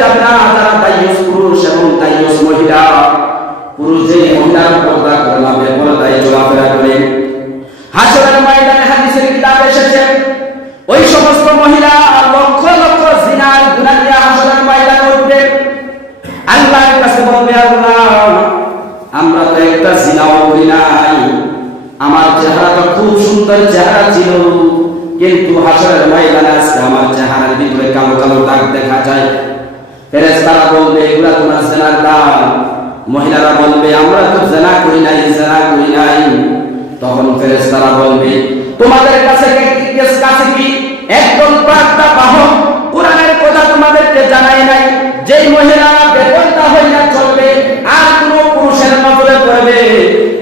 যাবে না যারা দায়ুস পুরুষ এবং দায়ুস মহিলা। পুরুষ যে মহিলার পর্দা করে না, বেপরদায় চলাফেরা করে, হাসরের ময়দানে হাদিসের কিতাবে এসেছে ওই সমস্ত মহিলা লক্ষ লক্ষ জিনার গুনাহ নিয়ে হাসরের ময়দানে উঠবে। আল্লাহর কাছে বলবে, আল্লাহ আমরা তো একটা জিনাও করি নাই, আমার চেহারাটা খুব সুন্দর চেহারা ছিল, কিন্তু হাসরের ময়দানে আজকে আমার চেহারার ভিতরে কালো কালো দাগ দেখা যায়। ফেরেশতারা বলবে, এগুলা তোমার জিনার দাগ। মহিলারা বলবে, আমরা তো জিনা করি নাই, জিনা করি নাই। তখন ফেরেশতারা বলবে, তোমাদের কাছে কি একদল বার্তা বাহক কোরআনের কথা তোমাদেরকে জানাই নাই? যেই মহিলা বেপরদা হইয়া চলবে আর কোন পুরুষের নজরে পড়বে,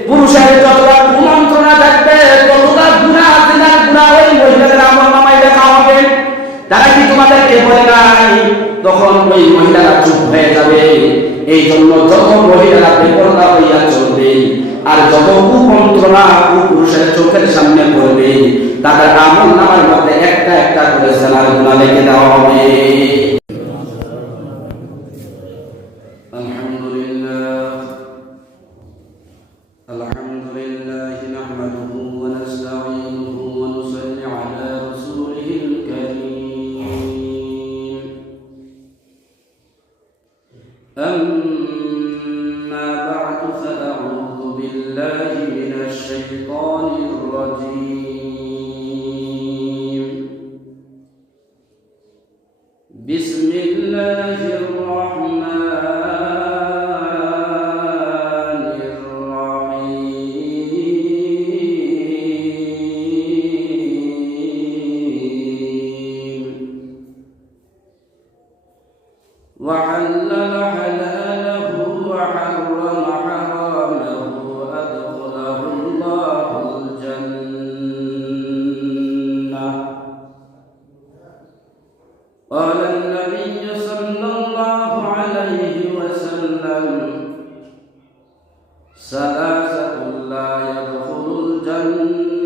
পুরুষের যতটা কুমন্ত্রণা থাকবে ততটা গুনাহ, জিনার গুনাহ ওই মহিলাদের আমলনামায় লেখা হবে। তারা কি তোমাদেরকে বলে নাই? তখন ওই মহিলারা চুপ হয়ে যাবে। এই জন্য যত মহিলারা বেপরদা হইয়া চলবে আর যত কুমন্ত্রণা পুরুষের চোখের সামনে পড়বে, তাদের আমলনামার মধ্যে একটা একটা করে জিনার গুনাহ লিখে দেওয়া হবে। أما بعد فأعوذ بالله من الشيطان الرجيم. بسم الله الرحمن الرحيم. وحلل حلاله وحرم حرامه أدخله الله الجنة. قال النبي صلى الله عليه وسلم: ثلاثة لا يدخل الجنة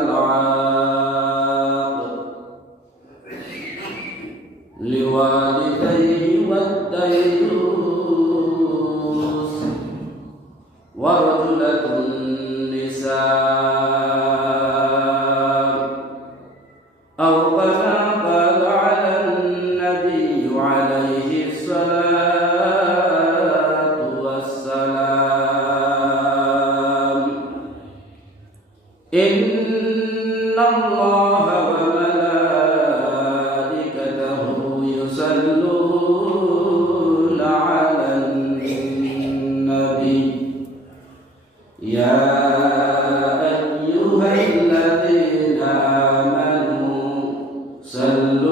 العاق لوالديه والديوث ورجلة النساء، أو كما قال على النبي عليه الصلاة والسلام: إن الله وملائكته يصلون على النبي يا أيها الذين آمنوا صلوا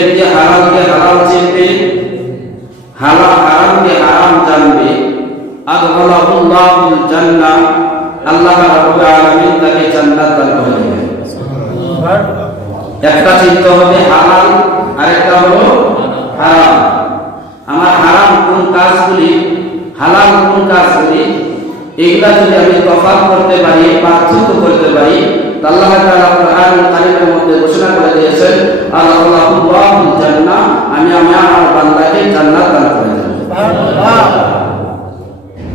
ব্যক্তি হালালকে হালাল চিনবে, হারামকে হারাম জানবে, আদখালাহুল্লাহুল জান্নাহ, আল্লাহ রাব্বুল আলামিন তাকে জান্নাত দান করে দেবেন। একটা চিন্তা হবে হালাল, আরেকটা হলো হারাম। আমার হারাম কোন কাজগুলি, হালাল কোন কাজগুলি, এগুলা যদি আমি তফাৎ করতে পারি, পার্থক্য করতে পারি, আল্লাহ তাআলা কোরআনুল কারীমের মধ্যে ঘোষণা করে দিয়েছেন, আদখালাহুল্লাহুল জান্নাহ, আমি আমার বান্দাকে জান্নাত দান করে দেব। সুবহানাল্লাহ।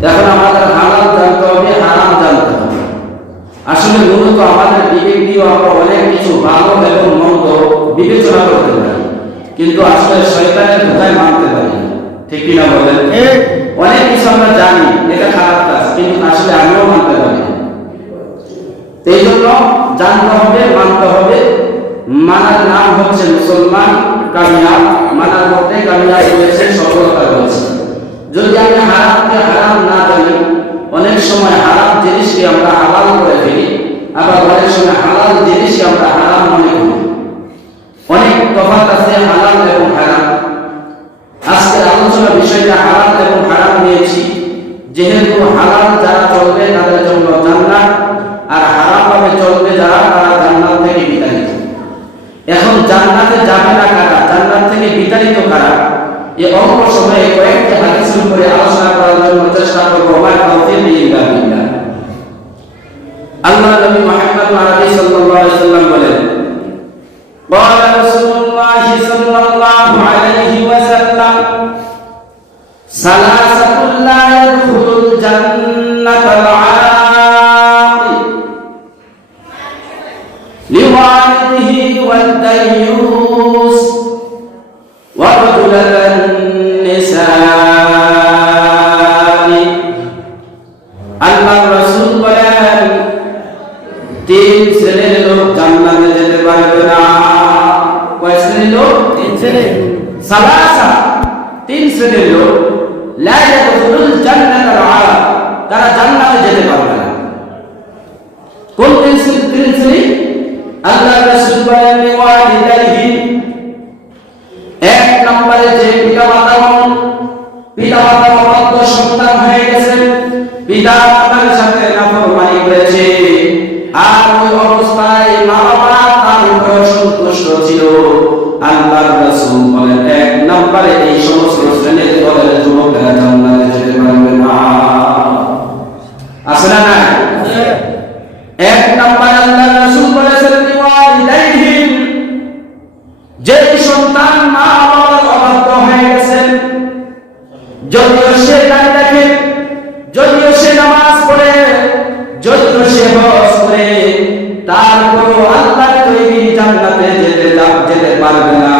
এখন আমাদের হালাল জানতে হবে, হারাম জানতে হবে। আসলে মূলত আমাদের বিবেক দিয়ে আমরা অনেক কিছু ভালো এবং মন্দ বিবেচনা করতে পারি, কিন্তু আসলে শয়তানের ধোঁকায় মানতে পারি না। ঠিক কি না বলেন? অনেক কিছু আমরা জানি এটা খারাপ কাজ, কিন্তু আসলে আমিও মানতে পারি না। এই জন্য জানতে হবে, মানতে হবে। মানার নাম হচ্ছে মুসলমান, কামিয়াব। মানার মধ্যে কামিয়াব হয়েছে, সফলতা হয়েছে। যদি আমি হারামকে হারাম না জানি, অনেক সময় হারাম জিনিসকে আমরা হালাল করে ফেলি, আবার অনেক সময় হালাল জিনিসকে আমরা হারাম মনে করি। অনেক তফাৎ আছে হালাল এবং হারাম। আজকে আলোচনা বিষয়টা হালাল এবং হারাম নিয়েছি, যেহেতু হালাল যারা চলবে তাদের জন্য জান্নাত, আর হারাম ভাবে চলবে যারা, তারা জান্নাত থেকে বিতাড়িত। এখন জান্নাতে যাবে না কারা, জান্নাত থেকে বিতাড়িত কারা, এই অল্প সময়ে কয়েকটি হাদিসের উপরে আলোচনা করার জন্য চেষ্টা করব। আমার তাওফীক ইল্লা বিল্লাহ। আল্লাহ নবী মুহাম্মদ আরবি সাল্লাল্লাহু আলাইহি ওয়াসাল্লাম বলেন, قال رسول الله صلى الله عليه وسلم ثلاثة لا يدخل الجنة العاقل لوالده والديوث ورجل النساء। আল্লাহ রাসূল বলেন, তিন শ্রেণীর লোক জান্নাতে যেতে পারবে না। কয় শ্রেণীর লোক? তিন শ্রেণী। সালাসা, তিন শ্রেণীর লোক, লা ইয়াদখুলুল জান্নাতাল আলা, তারা জান্নাতে যেতে পারবে না। কোন তিন শ্রেণী? আল্লাহ রাসূল বলেন, ওয়ালিদাইহি, এক নম্বরে যে পিতামাতা অবাধ্য সন্তান হয়ে গেছেন, পিতামাতার সাথে নাফরমানি করেছে, আর ওই অবস্থায় মা বাবা তার উপর সন্তুষ্ট ছিল। আল্লাহ রাসূল বলেন, এক নম্বরে এই সমস্ত শ্রেণীর দলের যুবকেরা জান্নাতে যেতে পারবে না। আছে না? এক নম্বরে আল্লাহ রাসূল বলেছেন, ওয়ালিদাইহি, যে সন্তান মা বাবার অবাধ্য হয়ে গেছেন, যদিও সে দাঁড়িয়ে থাকে, যদিও সে নামাজ পড়ে, যদিও সে হজ করে, তারপরও আল্লাহর তৈরি জান্নাতে যেতে পারবে না।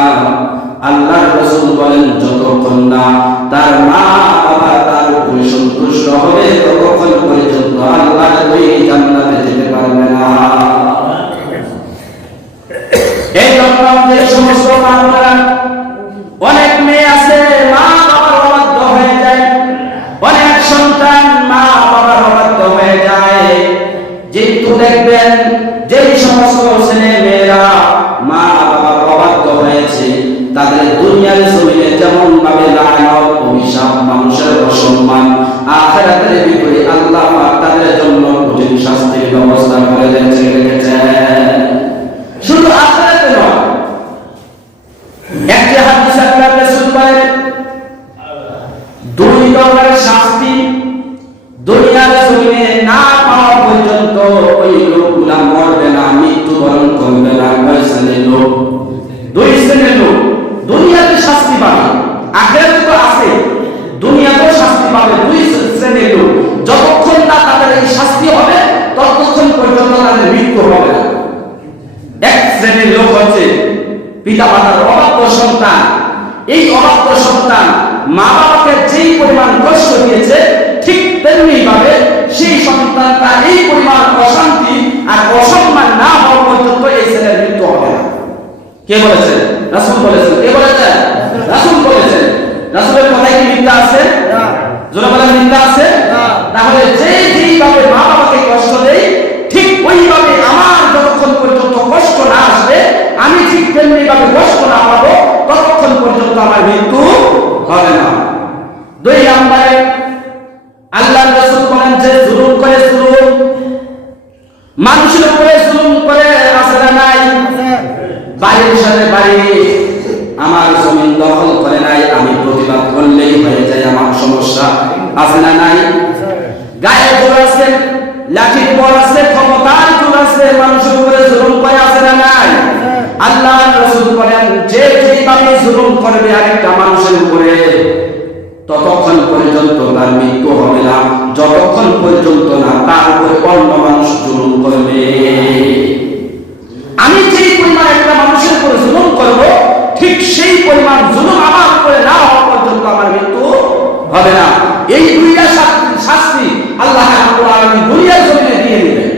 আল্লাহ রাসূল বলেন, যতক্ষণ না তার মা বাবা তার উপরে সন্তুষ্ট হবে, ততক্ষণ পর্যন্ত আল্লাহর তৈরি জান্নাতে যেতে পারবে না। এই জন্য যে সমস্ত মা-বাবা, অনেক মেয়ে আছে মা বাবার অবাধ্য হয়ে যায়, অনেক সন্তান মা বাবার অবাধ্য হয়ে যায়, কিন্তু দেখবেন যে সমস্ত ছেলে মেয়েরা মা বাবার অবাধ্য হয়েছে, তাদের দুনিয়ার জমিনে যেমন ভাবে লানত, অভিশাপ, মানুষের অসম্মান, আখিরাতের বিপরীতে আল্লাহ পাক তাদের জন্য কঠিন শাস্তির ব্যবস্থা করে রেখেছেন। শুধু আখিরাতে নয়, একটি হাদিসে আল্লাহ রাসূল বলেন, দুই ধরনের শাস্তি দুনিয়ার জমিনে না পাওয়া পর্যন্ত ওই লোকগুলা মরবে না, মৃত্যুবরণ করবে না। কয় শ্রেণীর লোক? দুই শ্রেণীর লোক। দুনিয়াতে শাস্তি পাবে, আখিরাতে তো আছে, দুনিয়াতেও শাস্তি পাবে। দুই শ্রেণীর লোক, যতক্ষণ না তাদের এই শাস্তি হবে ততক্ষণ পর্যন্ত তাদের মৃত্যু হবে না। এক শ্রেণীর লোক হচ্ছে পিতা মাতার অবাধ্য সন্তান। এই অবাধ্য সন্তান মা বাবাকে যেই পরিমাণ কষ্ট দিয়েছে, ঠিক তেমনি ভাবে সেই সন্তানটা এই পরিমাণ অশান্তি আর অসম্মান না হওয়া পর্যন্ত এই ছেলের মৃত্যু হবে না। কে বলেছেন? রাসূল বলেছেন। কে বলেছেন? রাসূল বলেছেন। রাসূলের কথায় কি মিথ্যা আছে? না। যারা বলেন মিথ্যা আছে, তাহলে যেইভাবে মা বাবাকে কষ্ট দেয়, ঠিক ওইভাবে আমার যতক্ষণ পর্যন্ত কষ্ট না আসবে, আমি ঠিক তেমনি ভাবে কষ্ট না পাবো, পর্যন্ত আমার মৃত্যু হবে না। 2 নম্বরে আল্লাহর রাসূল বলেন যে জুলুম করে, জুলুম মানুষের উপরে জুলুম করে আছে না নাই? বাড়ির সাথে বাড়ি আমার জমিন দখল করে নাই, আমি প্রতিবাদ করলেই হয়ে যায় আমার সমস্যা, আছে না নাই? গায়ে জোর আছে, লাঠির বল আছে, ক্ষমতার জোর আছে, মানুষের উপরে জুলুম করে আছে না নাই? আল্লাহর রাসূল বলেন যে যেভাবে জুলুম করবে আরেকটা মানুষের উপরে ততক্ষণ পর্যন্ত তার মৃত্যু হবে না, যতক্ষণ পর্যন্ত না তার উপরে অন্য মানুষ জুলুম করবে। আমি যেই পরিমাণ একটা মানুষের উপরে জুলুম করব, ঠিক সেই পরিমাণ জুলুম আমার উপরে না হওয়া পর্যন্ত আমার মৃত্যু হবে না। এই দুইটা শাস্তি আল্লাহ রাব্বুল আলামিন দুনিয়ার জমিনে দিয়ে দিবেন।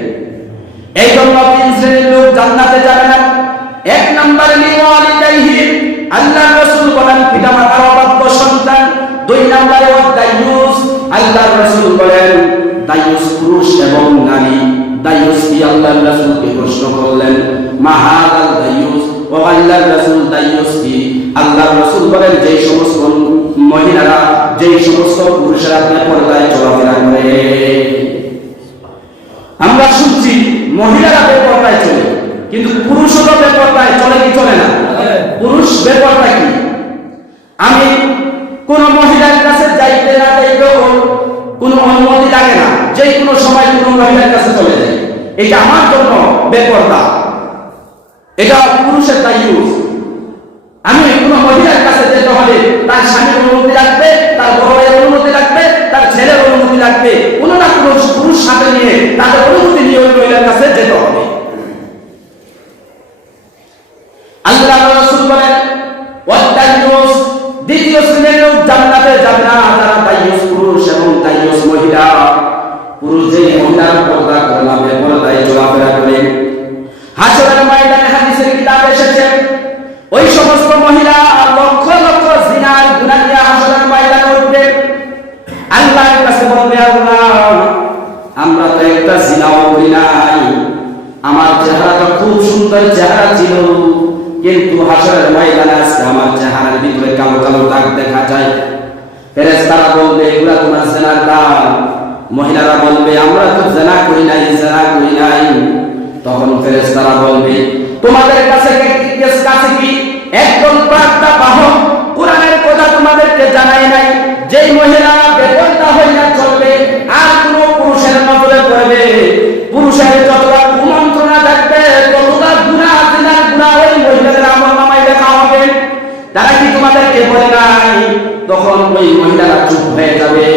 এই জন্য 3 শ্রেণীর লোক জান্নাতে যাবে না। 1 নম্বরে লিওয়ালিদাইহি, আল্লাহর রাসূল বলেন পিতামাতার অবাধ্য সন্তান। 2 নম্বরে ওয়াদাইয়ুস, আল্লাহর রাসূল বলেন দায়ুস পুরুষ এবং নারী। দায়ুস কি? আল্লাহর রাসূলকে প্রশ্ন করলেন মা হাযাল দায়ুস, ও আল্লাহর রাসূল দায়ুস কি? আল্লাহর রাসূল বলেন যে সমস্ত মহিলারা, যে সমস্ত পুরুষেরা বেপরদায় চলাফেরা করে। আমরা শুনছি মহিলারা বেপরদায় চলে, কিন্তু পুরুষও বেপরদায় চলে কি চলে না? পুরুষ বেপরদা কি? আমি কোন মহিলার কাছে যাইতে না যাইতেও কোন অনুমতি লাগে না, যে কোনো সময় কোন মহিলার কাছে চলে যায়, এটা আমার জন্য বেপরদা, এটা পুরুষের দায়ুস। আমি কোন মহিলার কাছে যেতে হলে তার স্বামীর অনুমতি লাগবে, তার বড় ভাইয়ের অনুমতি লাগবে, তার ছেলের অনুমতি লাগবে, কোনো না কোনো পুরুষ সাথে নিয়ে তাদের অনুমতি নিয়ে ওই মহিলার কাছে যেতে হবে। আল্লাহ রাসূল বলেন ওয়াদাইয়ুস, দ্বিতীয় শ্রেণীর লোক জান্নাতে যাবে না যারা দায়ুস পুরুষ এবং দায়ুস মহিলা। পুরুষ যে মহিলার পর্দা করে না, বেপরদায় চলাফেরা করে, হাসরের ময়দানে হাদিসের কিতাবে এসেছে ওই সমস্ত মহিলা লক্ষ লক্ষ জিনার গুনাহ নিয়ে হাসরের ময়দানে উঠবে। আল্লাহর কাছে বলবে আল্লাহ আমরা তো একটা জিনাও করি নাই, আমার চেহারাটা খুব সুন্দর চেহারা ছিল, কিন্তু হাসরের ময়দানে আজকে আমার চেহারার ভিতরে কালো কালো দাগ দেখা যায়। ফেরেশতারা বলবে এগুলা তোমার জিনার দাগ। মহিলারা বলবে আমরা তো জিনা করি নাই, জিনা করি নাই। তখন ফেরেশতারা বলবে তোমাদের কাছে কি একদম বার্তা বাহক কোরআনের কথা তোমাদেরকে জানাই নাই? যেই মহিলা বেপরদা হইয়া চলবে আর কোন পুরুষের নজরে পড়বে, পুরুষের যতটা কুমন্ত্রণা থাকবে ততটা গুনাহ, জিনার গুনাহ ওই মহিলাদের আমলনামায় লেখা হবে। তারা কি তোমাদেরকে বলে নাই? তখন ওই মহিলারা চুপ হয়ে যাবে।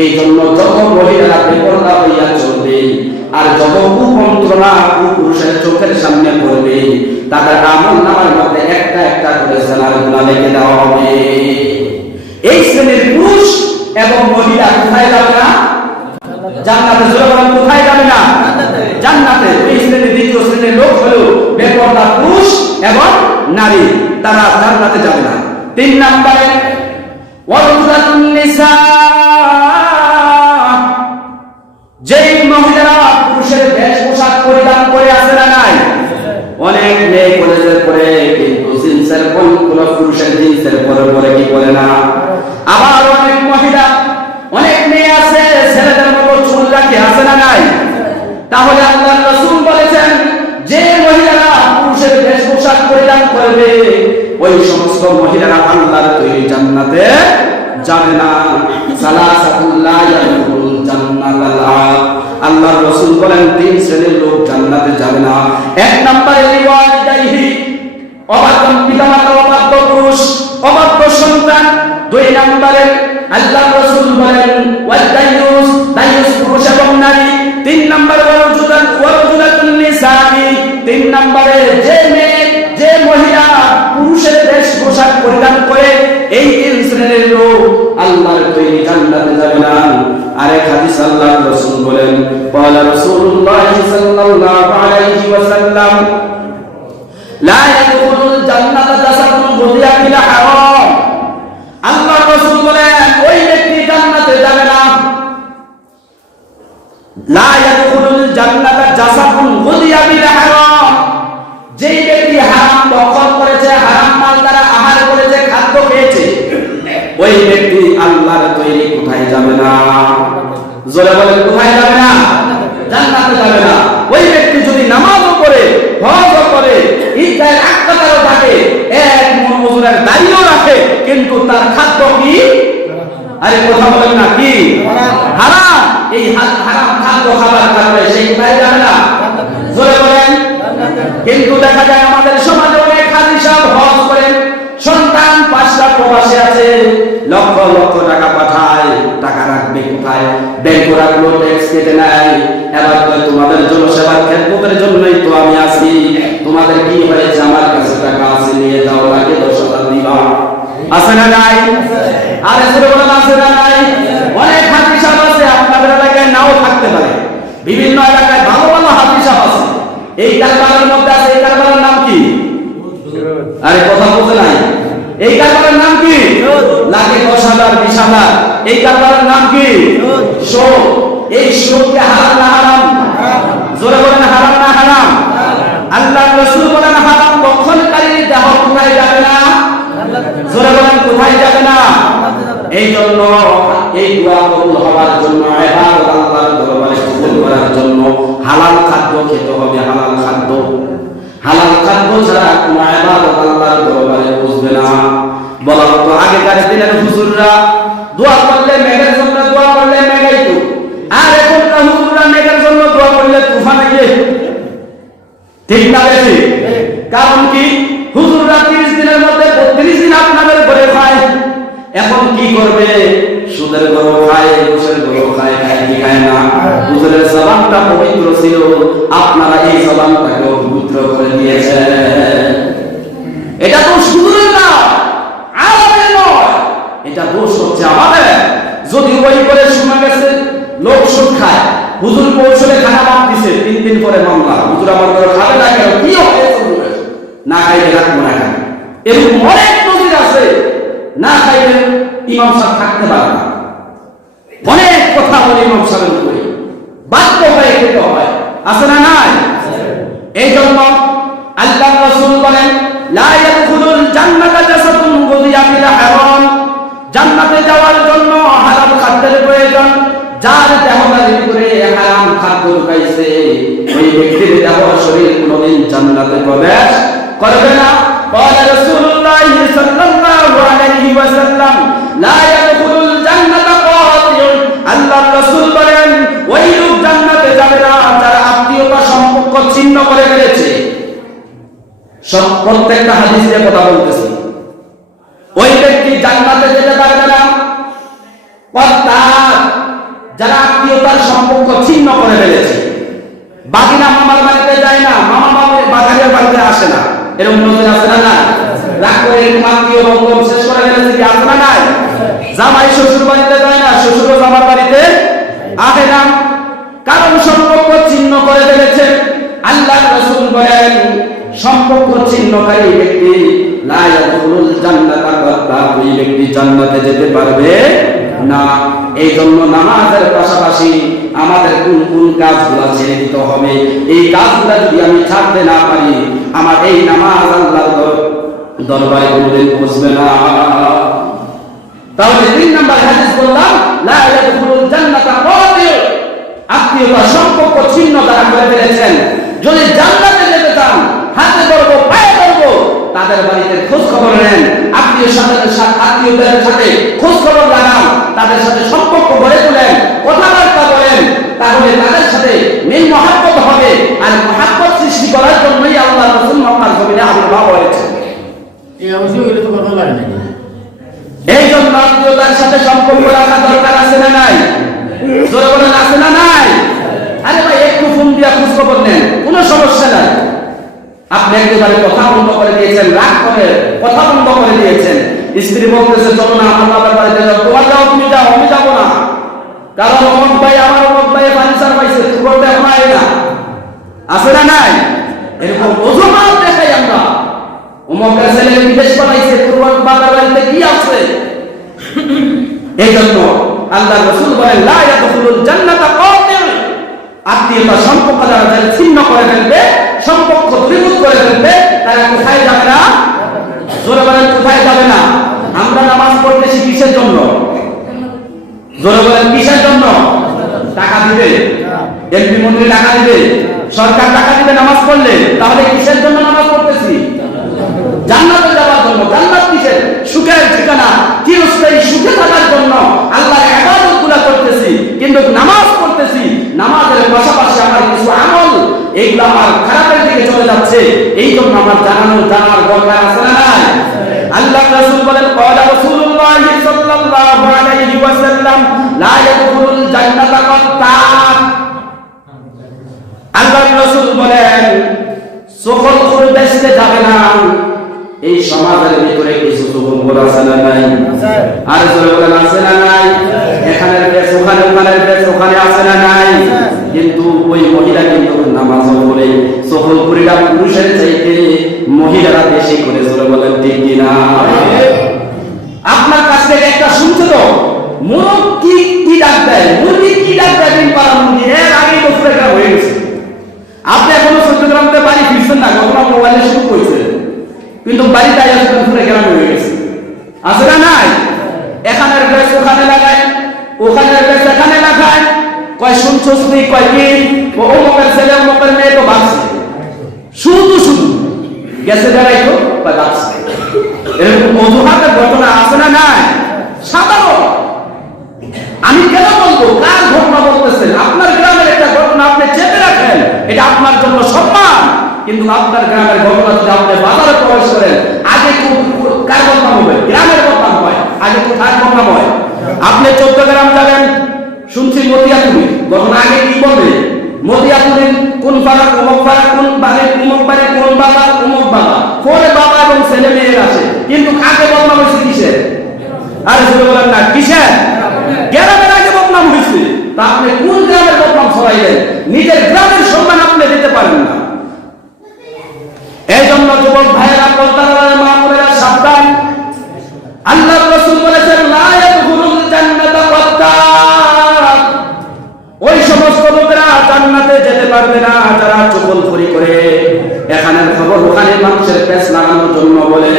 এই জন্য যত মহিলারা বেপরদা হইয়া চলবে আর যত কুমন্ত্রণা পুরুষের চোখের সামনে পড়বে, তাদের আমলনামার মধ্যে একটা একটা করে জিনার গুনাহ লিখে দেওয়া হবে। এই শ্রেণীর পুরুষ এবং মহিলা কোথায় যাবে না? জান্নাতে। জোরে বলেন কোথায় যাবে না? জান্নাতে। এই শ্রেণীর দ্বিতীয় শ্রেণীর লোক হলো বেপরদা পুরুষ এবং নারী, তারা জান্নাতে যাবে না। 3 নম্বরে ওয়ারুদাতুন নিসা, যেই মহিলারা পুরুষের বেশ পোশাক পরিধান করে আছে না নাই? অনেক মেয়ে কলেজের পরে কিন্তু জিন্সের কোনগুলো পুরুষের জিন্সের পরে কি করে না। আবার অনেক মহিলা, অনেক মেয়ে আছে ছেলেদের মতো চুল রাখে, আছে না নাই? তাহলে আল্লাহর রাসূল বলেছেন যে মহিলারা পুরুষের বেশ পোশাক পরিধান করবে ওই সমস্ত মহিলারা আল্লাহর তৈরি জান্নাতে যাবে না। সালাসাতুল লা ইয়াদখুলুল জান্নাতা, আল্লাহর রাসূল বলেন 3 শ্রেণীর লোক জান্নাতে যাবে না। 1 নম্বরে লিওয়ালিদাইহি, অবাধ্য পিতামাতা, অবাধ্য পুরুষ, অবাধ্য সন্তান। 2 নম্বরে আল্লাহর রাসূল বলেন ওয়াদাইয়ুস, দায়ুস পুরুষ এবং নারী। 3 নম্বরে ওয়ারুদাতুন নিসাই, 3 নম্বরে যে মেয়ে, যে মহিলা পুরুষের বেশ পোশাক পরিধান করে, এই 3 শ্রেণীর লোক আল্লাহর তৈরি জান্নাতে যাবে না। আরেক হাদিস আল্লাহর রাসূল বলেন ক্বালা রাসূলুল্লাহ সাল্লাল্লাহু আলাইহি ওয়াসাল্লাম লা ইয়াদখুলুল জান্নাতা জাসাদুন গুদিয়া বিল হারাম। আল্লাহর রাসূল বলেন ওই ব্যক্তি জান্নাতে যাবে না। লা ইয়াদখুলুল জান্নাতা জাসাদুন গুদিয়া বিল হারাম, যেই ব্যক্তি হারাম দখল করেছে, হারাম মাল দ্বারা আহার করেছে, খাদ্য ওই ব্যক্তি আল্লাহর তৈরি কোথায় যাবে না? জোরে বলেন, কোথায় যাবে না? জান্নাতে যাবে না। ওই ব্যক্তি যদি নামাজও পড়ে, হজও করে, ঈদের আকাতারও থাকে, এক মন ওজনের দাড়িও রাখে, কিন্তু তার খাদ্য কি? আরে কথা বলেন না, কি? হারাম। এই হারাম খাদ্য খাবার কারণে সে কোথায় যাবে না? জোরে বলেন। কিন্তু দেখা যায় আমাদের সমাজে অনেক হাজি সাহেব হজ করেন, সন্তান 5টা প্রবাসে আছে, লক্ষ লক্ষ টাকা পাঠায়, টাকা রাখবে কোথায়? ব্যাংকে রাখলো, ট্যাক্স কেটে নেয়। এবার তোমাদের জন্য সেবার খেদমতের জন্যই তো আমি আছি, তোমাদের কি হয়েছে? আমার কাছে টাকা আছে, নিয়ে যাও, লাগে 10,000 দিবা। আছে না নাই? আরে শুরু বলেন, আছে না নাই? অনেক হাজি সাহেব আছে, আপনাদের এলাকায় নাও থাকতে পারে, বিভিন্ন এলাকায় ভালো ভালো হাজি সাহেব আছে। এই কারবারের মধ্যে আছে, এই কারবারের নাম কি? আরে কথা বলতে নাই। এই কারবারের নাম কি? লাগে 10,000 20,000। এই কারবারের নাম কি? সুদ। এই সুদ কি হারাম না হারাম? জোরে বলেন, হারাম না হারাম? আল্লাহর রাসূল বলেন হারাম বক্ষণকারী দেহ কোথায় যাবে না? জোরে বলেন, কোথায় যাবে না? এই জন্য এই দোয়া কবুল হওয়ার জন্য, ইবাদত আল্লাহর দরবারে কবুল করার জন্য হালাল খাদ্য খেতে হবে। হালাল খাদ্য, হালাল খাদ্য ছাড়া কোনো ইবাদত আল্লাহর দরবারে পৌঁছবে না। বলা হতো আগেকার দিনের হুজুররা দোয়া করলে মেঘের জন্য দোয়া করলে মেঘাইতো, আর এখনকার হুজুররা মেঘের জন্য দোয়া করলে তুফানে গিয়ে। ঠিক না বেশি? কারণ কি? হুজুররা 30 দিনের মধ্যে 32 দিন আপনাদের ঘরে খায়, এখন কি করবে? সুদের গরু খায়, ঘুষের গরু খায়, খায় কি খায় না? হুজুরের জবানটা পবিত্র ছিল, আপনারা এই জবানটাকে পবিত্র করে দিয়েছেন। এটা তো হুজুরের না, আলেমের নয়, এটা দোষ হচ্ছে আমাদের। যদি ওই করে শোনা গেছে লোক সুদ খায়, হুজুর কৌশলে খানা বাদ দিছে, 3 দিন পরে মামলা, হুজুর আমার ঘরে খাবে না কেন? কি হয়েছে? না খাইলে রাখবো না কেন? এরকম অনেক নজির আছে। না খাইলে ইমাম সাহেব থাকতে পারে না। অনেক কথা বলে ইমাম সাহেবের উপরে বাধ্য হয়ে খেতে হয়, আছে না নাই? এই জন্য আল্লাহর রাসূল বলেন, লা ইয়াদখুলুল জান্নাতা জাসাদুন গুযিয়া বিল হারাম। জান্নাতে যাওয়ার জন্য হারাম খাদ্যের প্রয়োজন। যার দেহটার ভিতরে হারাম খাদ্য ঢুকাইছে, ওই ব্যক্তির দেহ শরীর কোনোদিন জান্নাতে প্রবেশ করবে না। قال رسول الله صلى الله عليه وسلم لا يدخل الجنة قاطع। আল্লাহর রাসূল বলেন, ওই লোক জান্নাতে যাবে না যারা আত্মীয়তা সম্পর্ক ছিন্ন করে ফেলেছে। সব প্রত্যেকটা হাদিস দিয়ে কথা বলতেছি। ওই ব্যক্তি জান্নাতে যেতে পারবে না, অর্থাৎ যারা আত্মীয়তার সম্পর্ক ছিন্ন করে ফেলেছে। বাগিনা মামার বাড়িতে যায় না, মামা মামার বাগানের বাড়িতে আসে না, এরকম নজির আছে না নাই? রাগ করে এরকম আত্মীয় বন্ধন শেষ করে ফেলেছে, কি আছে না নাই? জামাই শ্বশুর বাড়িতে যায় না, শ্বশুর জামার বাড়িতে আসে না, কারণ সম্পর্ক ছিন্ন করে ফেলেছে। আল্লাহর রাসূল বলেন, সম্পর্ক ছিন্নকারী ব্যক্তি লা ইয়াদখুলুল জান্নাতা কাত্তা, ওই ব্যক্তি জান্নাতে যেতে পারবে না। এই জন্য নামাজের পাশাপাশি আমাদের কোন কোন কাজগুলো ছেড়ে দিতে হবে, এই কাজগুলো যদি আমি ছাড়তে না পারি, আমার এই নামাজ আল্লাহর দরবারে কোনোদিন পৌঁছবে না। তাহলে 3 নম্বর হাদিস বললাম, লা ইয়াদখুলুল জান্নাতা কাতিল, আত্মীয়তা সম্পর্ক ছিন্ন যারা করে ফেলেছেন। যদি জান্নাতে যেতে চান, হাতে ধরবো, পায়ে ধরবো, তাদের বাড়িতে খোঁজ খবর নেন, আত্মীয়দের সাথে খোঁজ খবর লাগান, তাদের সাথে সম্পর্ক গড়ে তোলেন, কথাবার্তা বলেন, তাহলে তাদের সাথে মিল মহব্বত হবে। আর মহব্বত সৃষ্টি করার জন্যই আল্লাহর রাসূল মক্কার জমিনে আবির্ভাব হয়েছে। এই জন্য আত্মীয়তার সাথে সম্পর্ক রাখা দরকার, আছে না নাই? জোরে বলেন, আছে না নাই? আরে ভাই, একটু ফোন দিয়া খোঁজ খবর নেন, কোনো সমস্যা নাই। আপনি একেবারে কথা বন্ধ করে দিয়েছেন, রাগ করে কথা বন্ধ করে দিয়েছেন, স্ত্রী বলতেছে চলো না আমার বাবার বাড়িতে যাও, তোমার যাও, তুমি যাও, আমি যাবো না, কারণ অমুক ভাই আমার অমুক ভাই ফার্নিচার পাইছে, তোমার দেখো না, না আছে না নাই? এরকম অজুহাত দেখাই আমরা, অমুকের ছেলে বিদেশ পাঠাইছে, তোমার বাবার বাড়িতে কি আছে? এই জন্য আল্লাহর রাসূল বলেন, লা ইয়াদখুলুল জান্নাতা কাতিল, আত্মীয়তা সম্পর্ক যারা ছিন্ন করে ফেলবে, সম্পর্ক দূরীভূত করে ফেলবে, তারা কোথায় যাবে না? জোরে বলেন, কোথায় যাবে না? আমরা নামাজ পড়তে করতেছি কিসের জন্য? জোরে বলেন, কিসের জন্য? টাকা দিবে, এমপি মন্ত্রী টাকা দিবে, সরকার টাকা দিবে নামাজ পড়লে। তাহলে কিসের জন্য নামাজ পড়তেছি? জান্নাতে যাওয়ার জন্য। জান্নাত কিসের? সুখের ঠিকানা, চিরস্থায়ী সুখে থাকার জন্য আল্লাহর ইবাদতগুলো করতেছি, কিন্তু নামাজ পড়তেছি। নামাজের পাশাপাশি আমার কিছু আমল এইগুলো আমার খারাপের দিকে চলে যাচ্ছে, এই জন্য আমার জানার দরকার আছে না নাই? আল্লাহ রাসূল বলেন, ক্বালা রাসূলুল্লাহ সাল্লাল্লাহু আলাইহি ওয়াসাল্লাম লা ইয়াদখুলুল জান্নাতা কাত্তাব। আল্লাহ রাসূল বলেন, সকল দেশে যাবে না। এই সমাজের ভিতরে কিছু যুবক আছে না নাই? আর জোরে বলেন, আছে না নাই? এখানের দেশ ওখানে, ওখানের দেশ ওখানে, আছে না নাই? কিন্তু ওই মহিলা কিন্তু নামাজ পড়ে সকল পুরীরা পুরুষের চাইতে মহিলারা বেশি করে। জোরে বলেন ঠিক কিনা? আপনার কাছ থেকে একটা শুনছো তো, মুরগ কি ডাক দেয়, মুরগি কি ডাক দেয়, ডিম পাড়া মুরগি, এর আগেই বছর একটা হয়ে গেছে। আপনি এখনো চট্টগ্রামতে বাড়ি ফিরছেন না, ঘটনা মোবাইলে শুরু করেছেন, কিন্তু বাড়িতে আসবেন পুরো গ্রাম হয়ে গেছে। আছে না নাই? এখানের বেশ ওখানে লাগায়, ওখানের বেশ এখানে লাগায়। কয় শুনছস নি, কয় কি অমুকের ছেলে অমুকের মেয়ে তো ভাবছে, শুধু গেছে বেড়াইতো বা ভাবছে। এরকম অজুহাতের ঘটনা আছে না নাই? সাধারণ। আমি কেন বলবো কার ঘটনা বলতেছেন? আপনার গ্রামের একটা ঘটনা আপনি চেপে রাখেন, এটা আপনার জন্য সম্মান। কিন্তু আপনার গ্রামের ঘটনা যদি আপনি বাজারে প্রবেশ করেন, আগে কার বদনাম হবে? গ্রামের বদনাম হয়। আগে কোথায় বদনাম হয়? আপনি চট্টগ্রাম যাবেন, শুনছি মতিয়াতুলি, ঘটনা আগে কি বলবে? মতিয়াতুলি কোন পাড়া, অমুক পাড়া, কোন বাড়ি, অমুক বাড়ি, কোন বাবা, অমুক বাবা, পরে বাবা এবং ছেলে মেয়ের আসে। কিন্তু আগে বদনাম হয়েছে কিসের? আরে শুনে বলেন না, কিসের? গ্রামের আগে বদনাম হয়েছে। তা আপনি কোন গ্রামের বদনাম ছড়াইলেন? নিজের গ্রামের সম্মান আপনি দিতে পারেন না। এই জন্য যুবক ভাইয়েরা, পর্দার মা বোনেরা সাবধান। আল্লাহর রাসূল বলেছেন, লা ইয়াদখুলুল জান্নাতা কাত্তাব। ওই সমস্ত লোকেরা জান্নাতে যেতে পারবে না যারা চুগলখড়ি করে, এখানের খবর ওখানে মানুষের পেছ লাগানোর জন্য বলে।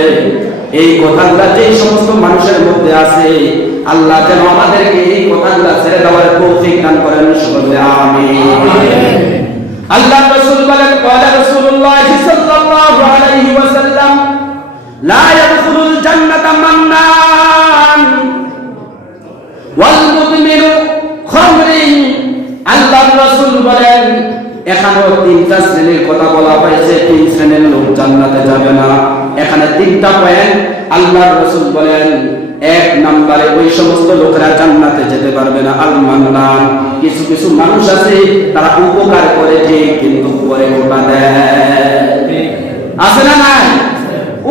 এই কথাগুলো যে সমস্ত মানুষের মধ্যে আছে, আল্লাহ যেন আমাদেরকে এই কথাগুলো ছেড়ে দেওয়ার তৌফিক দান করেন, সকলে আমিন। আল্লাহ রাসূল বলেন, ক্বালা রাসূলুল্লাহ সাল্লাল্লাহু আলাইহি ওয়াসাল্লাম লা ইয়াদখুলুল জান্নাতা মান্নান ওয়াল মুদমিনু খামরিন। আল্লাহ রাসূল বলেন, এখানেও তিনটা শ্রেণীর কথা বলা হয়েছে। তিন শ্রেণীর লোক জান্নাতে যাবে না। এখানে তিনটা পয়েন্ট আল্লাহ রাসূল বলেন। এক নম্বরে ওই সমস্ত লোকেরা জান্নাতে যেতে পারবে না, আল মান্নান। কিছু কিছু মানুষ আছে তারা উপকার করে ঠিক, কিন্তু পরে ওটা দেয়। আছে না নাই?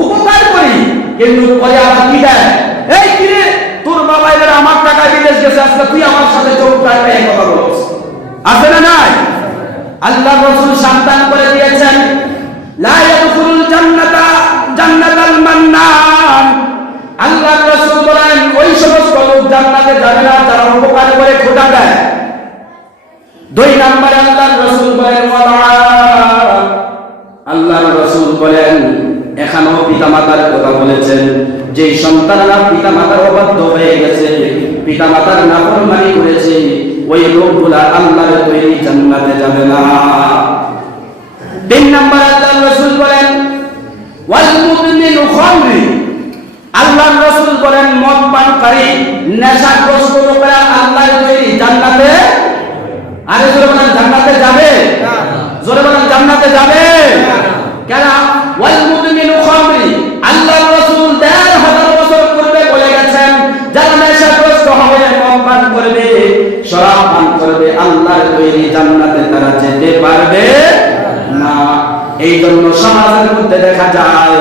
উপকার করি কিন্তু পরে আবার কি দেয়? এই কি রে, তোর বাবা এবার আমার টাকা বিদেশ গেছে, আজকে তুই আমার সাথে চৌকায় এই কথা বলছ। আছে না নাই? আল্লাহ রাসূল সাবধান করে দিয়েছেন, লা ইয়াদখুলুল জান্নাতা জান্নাতাল মান্নান। আল্লাহ রাসূল বলেন, ওই সমস্ত লোক জান্নাতে যাবে না যারা উপকার করে খোটা দেয়। দুই নম্বরে আল্লাহ রাসূল বলেন, আল্লাহ রাসূল বলেন, এখানেও পিতামাতার কথা বলেছেন। যেই সন্তানরা পিতামাতার অবাধ্য হয়ে গেছে, পিতামাতার নাফরমানি করেছে, ওই লোকগুলা আল্লাহর তৈরি জান্নাতে যাবে না। তিন নম্বর আল্লাহ রাসূল বলেন, ওয়াল মুদমিনু খামরি। আল্লাহ রাসূল বলেন, মদ পানকারী নেশাগ্রস্ত লোকেরা আল্লাহর তৈরি জান্নাতে, আরে জোরে বলেন, জান্নাতে যাবে না। জোরে বলেন, জান্নাতে যাবে না। কেন? ওয়াল মুদমিনু খামরি। আল্লাহ রাসূল ১৫০০ বছর পূর্বে বলে গেছেন, যারা নেশাগ্রস্ত হবে, মদ পান করবে, শরাব পান করবে, আল্লাহর তৈরি জান্নাতে তারা যেতে পারবে না। এই জন্য সমাজের মধ্যে দেখা যায়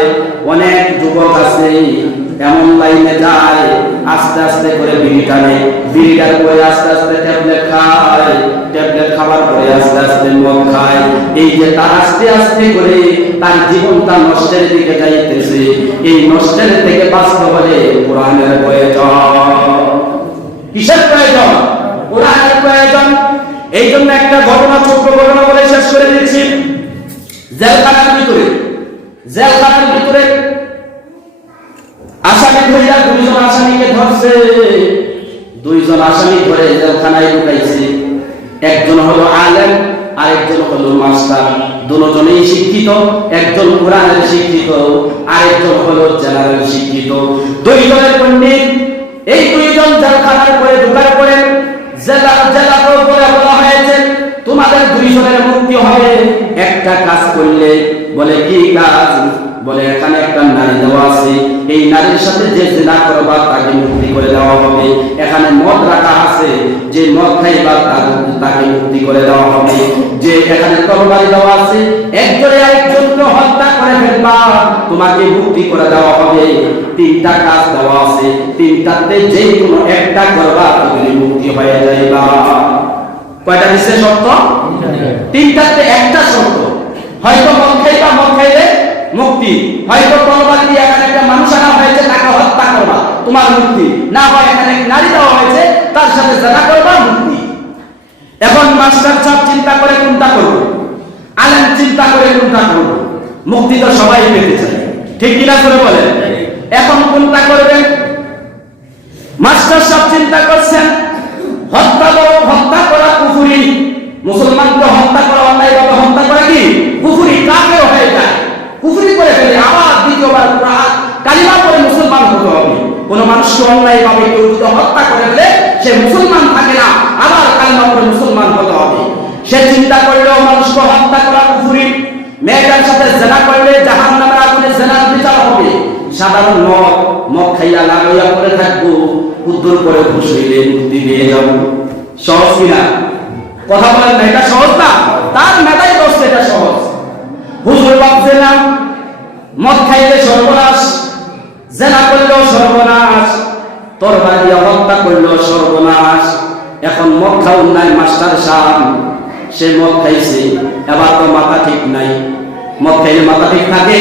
অনেক যুবক আছে এমন লাইনে যায়, আস্তে আস্তে করে বিড়ি টানে, বিড়িটার পরে আস্তে আস্তে ট্যাবলেট খায়, ট্যাবলেট খাওয়ার পরে আস্তে আস্তে মদ খায়। এই যে তার আস্তে আস্তে করে তার জীবনটা নষ্টের দিকে যাইতেছে। এই নষ্টের থেকে বাঁচতে হলে কোরআনের প্রয়োজন। কিসের প্রয়োজন? কোরআনের প্রয়োজন। এই জন্য একটা ঘটনা, ছোট্ট ঘটনা বলে শেষ করে দিচ্ছি। জেলখানার ভিতরে আসামি আসামি ধইরা দুইজন আসামিকে ধরছে, দুইজন আসামি ধরে জেলখানায় ঢুকাইছে। একজন হলো আলেম, আরেকজন হলো মাস্টার। দুজনেই শিক্ষিত, একজন কোরআনের শিক্ষিত, আরেকজন হলো জেনারেল শিক্ষিত। দুইজনের পণ্ডিত। এই দুইজন জেলখানার পরে ঢোকার পরে জেলাকে বলা হয়েছে তোমাদের দুইজনের মুক্তি হবে একটা কাজ করলে। বলে কি কাজ? বলে এখানে একটা নারী দেওয়া আছে, এই নারীর সাথে যে জিনা করবা তাকে মুক্তি করে দেওয়া হবে। এখানে মদ রাখা আছে, যে মদ খাইবা তাকে মুক্তি করে দেওয়া হবে। যে এখানে তরবারি দেওয়া আছে, একজনে আরেকজনকে হত্যা করে ফেলবা, তোমাকে মুক্তি করে দেওয়া হবে। তিনটা কাজ দেওয়া আছে, তিনটাতে যে কোনো একটা করবা তুমি মুক্তি হয়ে যাইবা। কয়টা দিচ্ছে শর্ত? তিনটাতে একটা শর্ত। হয়তো মদ খাইবা, মদ খাইলে মুক্তি। হয়তো তরবারি দিয়ে এখানে একটা মানুষ আনা হয়েছে, তাকে হত্যা করবা, তোমার মুক্তি। না হয় এখানে নারী দেওয়া হয়েছে, তার সাথে জানা করবা, মুক্তি। এখন মাস্টার সাহেব চিন্তা করে কোনটা করবো, আলেম চিন্তা করে কোনটা করবো। মুক্তি তো সবাই পেতে চায়, ঠিক কিনা করে বলেন? এখন কোনটা করবেন? মাস্টার সাহেব চিন্তা করছেন হত্যা করা কুফরি। মুসলমানকে হত্যা করা, অন্যায়ভাবে হত্যা করা কি কুফরি? কাফের হয়ে যায়, কুফরি করে ফেলে। আবার দ্বিতীয়বার কালিমা পড়ে মুসলমান হতে হবে। কোন মানুষকে অন্যায়ভাবে কেউ যদি হত্যা করে ফেলে, সে মুসলমান থাকে না, আবার কালিমা পড়ে মুসলমান হতে হবে। সে চিন্তা করলেও মানুষকে হত্যা করা কুফরি। মেয়েটার সাথে জেনা করলে জাহান্নামের আগুনে জেনার বিচার হবে। সাধারণ মদ খাইয়া লাগাইয়া করে থাকবো, উদ্দুর করে বসইলে মুক্তি পেয়ে যাবো। সহজ কিনা? কথা বলেন না, এটা সহজ না? তার মেধাই বসছে, এটা সহজ। হুজুর ভাবছিলাম মদ খাইলে সর্বনাশ, জেনা করলেও সর্বনাশ, তরবারি দিয়ে হত্যা করলেও সর্বনাশ। এখন মদ খাউন নাই মাস্টার সাহেব, সে মদ খাইছে, এবার তো মাথা ঠিক নাই। মদ খাইলে মাথা ঠিক থাকে?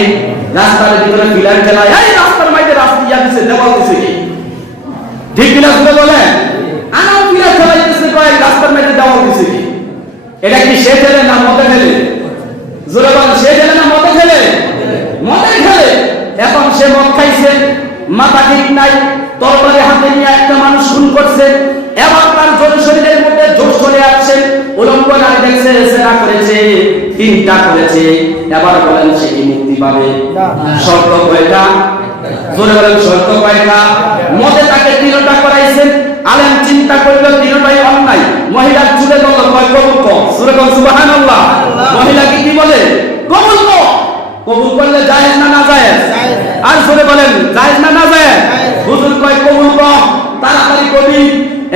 রাস্তার ভিতরে পিলার খেলায়, এই রাস্তার মাঝে রাস্তা দিয়া দিছে, দেওয়াল দিছে কি? ঠিক কিনা বলে? আনাও পিলার খেলাইতেছে, কয়েক রাস্তার মাঝে দেওয়াল দিছে কি? এটা কি সে খেলে না মদে খেলে? জোরে বলেন, সে খেলে না মদে খেলে? মদে খেলে। এখন সে মদ খাইছে, মাথা ঠিক নাই, তরবারি হাতে নিয়ে একটা মানুষ খুন করছে। এবার তার শরীরের মধ্যে জোর চলে আসছে, উলঙ্গ নারী দেখছে, জেনা করেছে, তিনটা করেছে। এবার বলেন সে কি মুক্তি পাবে? শর্ত কয়টা? জোরে বলেন, শর্ত কয়টা? মদে তাকে তিনটা করাইছেন। আলেম চিন্তা করলো তিনটাই অন্যায়। মহিলার চুলে বলল কয় কবুল কর, জোরে বলেন সুবহানাল্লাহ। মহিলাকে কি বলে? কবুল কর। কবুল করলে জায়েজ না না জায়েজ? আর জোরে বলেন, জায়েজ না না জায়েজ? হুজুর কয় কবুল কর, তাড়াতাড়ি কবি।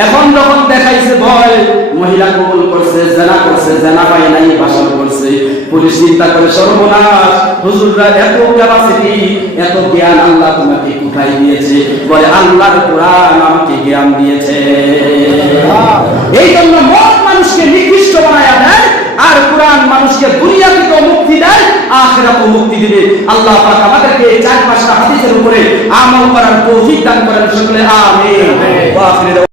এখন যখন দেখাইছে ভয়, মহিলা কবুল করছে, জেনা করছে, জেনা পায় নাই, বাসন করছে। পুলিশ চিন্তা করে সর্বনাশ, হুজুররা এত ক্যাপাসিটি, এত জ্ঞান আল্লাহ তোমাকে কোথায় দিয়েছে? বলে আল্লাহর কোরআন আমাকে জ্ঞান দিয়েছে। এই জন্য মদ মানুষকে নিকৃষ্ট বানায়া দেয়, আর কোরআন মানুষকে দুনিয়াতেও মুক্তি দেয়, আখিরাতেও মুক্তি দিবে। আল্লাহ পাক আমাদেরকে এই 4-5টা হাদিসের উপরে আমল করার তৌফিক দান করেন সকলে, আমিন।